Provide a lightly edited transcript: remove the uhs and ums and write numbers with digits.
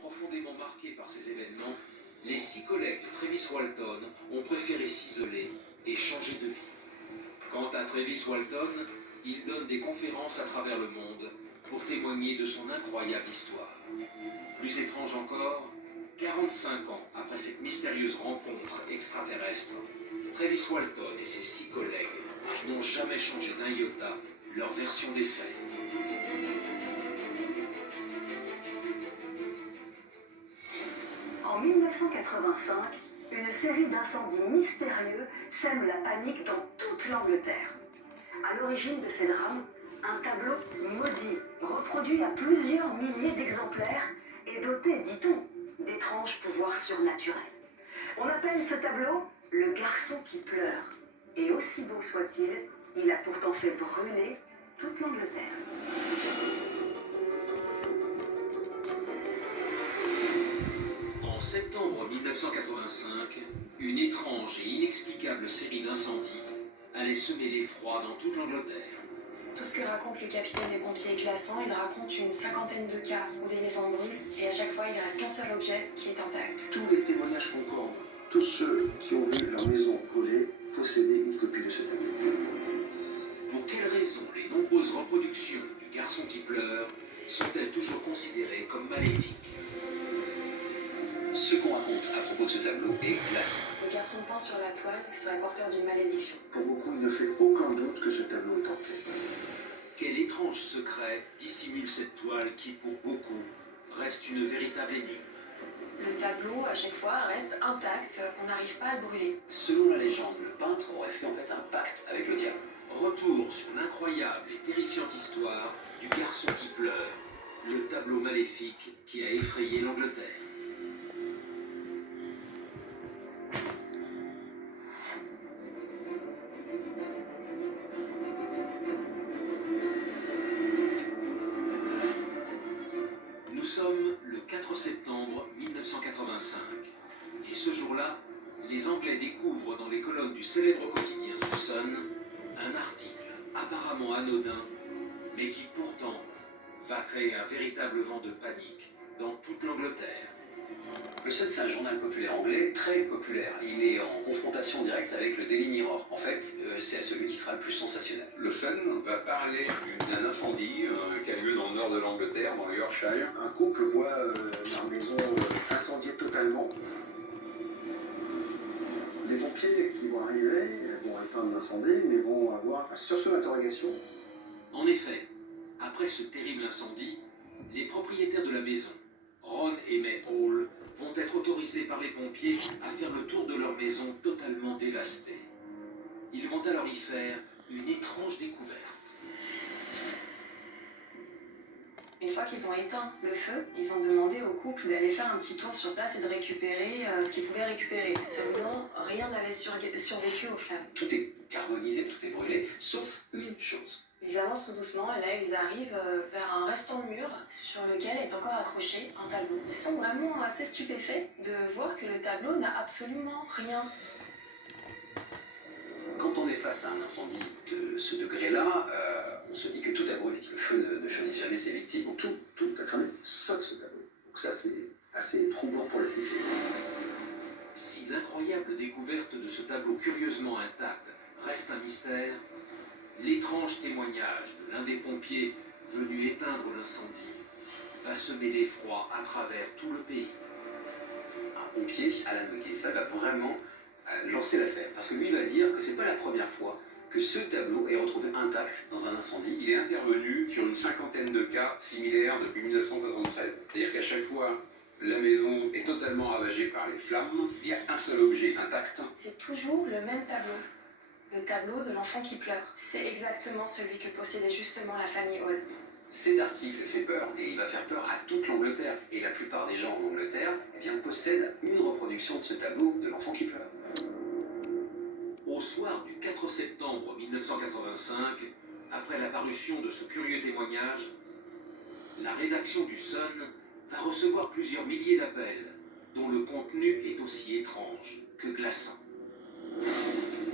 Profondément marqués par ces événements, les 6 collègues de Travis Walton ont préféré s'isoler et changer de vie. Quant à Travis Walton, il donne des conférences à travers le monde pour témoigner de son incroyable histoire. Plus étrange encore, 45 ans après cette mystérieuse rencontre extraterrestre, Travis Walton et ses 6 collègues n'ont jamais changé d'un iota leur version des faits. En 1985, une série d'incendies mystérieux sème la panique dans toute l'Angleterre. À l'origine de ces drames, un tableau maudit, reproduit à plusieurs milliers d'exemplaires et doté, dit-on, d'étranges pouvoirs surnaturels. On appelle ce tableau le garçon qui pleure. Et aussi beau soit-il, il a pourtant fait brûler toute l'Angleterre. En septembre 1985, une étrange et inexplicable série d'incendies allait semer l'effroi dans toute l'Angleterre. Tout ce que raconte le capitaine des pompiers est glaçant. Il raconte une 50aine de cas où des maisons brûlent et à chaque fois il ne reste qu'un seul objet qui est intact. Tous les témoignages concordent. Tous ceux qui ont vu leur maison brûler possédaient une copie de ce tableau. Pour quelles raisons les nombreuses reproductions du garçon qui pleure sont-elles toujours considérées comme maléfiques? Ce qu'on raconte à propos de ce tableau est glaçant. Le garçon peint sur la toile serait porteur d'une malédiction. Pour beaucoup, il ne fait aucun doute que ce tableau est hanté. Quel étrange secret dissimule cette toile qui, pour beaucoup, reste une véritable énigme? Le tableau, à chaque fois, reste intact. On n'arrive pas à le brûler. Selon la légende, le peintre aurait fait en fait un pacte avec le diable. Retour sur l'incroyable et terrifiante histoire du garçon qui pleure, le tableau maléfique qui a effrayé l'Angleterre. Nous sommes le 4 septembre 1985 et ce jour-là, les Anglais découvrent dans les colonnes du célèbre quotidien The Sun un article apparemment anodin, mais qui pourtant va créer un véritable vent de panique dans toute l'Angleterre. Le Sun, c'est un journal populaire anglais, très populaire. Il est en confrontation directe avec le Daily Mirror. En fait, c'est celui qui sera le plus sensationnel. Le Sun va parler d'un incendie qui a lieu dans le nord de l'Angleterre, dans le Yorkshire. Un couple voit leur maison incendiée totalement. Les pompiers qui vont arriver vont éteindre l'incendie, mais vont avoir un sursaut d'interrogation. En effet, après ce terrible incendie, les propriétaires de la maison, Ron et May Hall, vont être autorisés par les pompiers à faire le tour de leur maison totalement dévastée. Ils vont alors y faire une étrange découverte. Une fois qu'ils ont éteint le feu, ils ont demandé au couple d'aller faire un petit tour sur place et de récupérer ce qu'ils pouvaient récupérer. Seulement, rien n'avait survécu aux flammes. Tout est carbonisé, tout est brûlé, sauf une chose. Ils avancent tout doucement et là ils arrivent vers un restant de mur sur lequel est encore accroché un tableau. Ils sont vraiment assez stupéfaits de voir que le tableau n'a absolument rien. Quand on est face à un incendie de ce degré-là, on se dit que tout a brûlé. Le feu ne choisit jamais ses victimes. Donc tout a cramé, sauf ce tableau. Donc ça, c'est assez troublant pour les pompiers. Si l'incroyable découverte de ce tableau curieusement intact reste un mystère, l'étrange témoignage de l'un des pompiers venu éteindre l'incendie va semer l'effroi à travers tout le pays. Un pompier, Alan McKenzie, va vraiment lancer l'affaire. Parce que lui va dire que c'est pas la première fois que ce tableau est retrouvé intact dans un incendie. Il est intervenu sur une 50aine de cas similaires depuis 1973. C'est-à-dire qu'à chaque fois, la maison est totalement ravagée par les flammes, il y a un seul objet intact. C'est toujours le même tableau. Le tableau de l'enfant qui pleure. C'est exactement celui que possédait justement la famille Hall. Cet article fait peur et il va faire peur à toute l'Angleterre. Et la plupart des gens en Angleterre possèdent une reproduction de ce tableau de l'enfant qui pleure. Au soir du 4 septembre 1985, après la parution de ce curieux témoignage, la rédaction du Sun va recevoir plusieurs milliers d'appels, dont le contenu est aussi étrange que glaçant.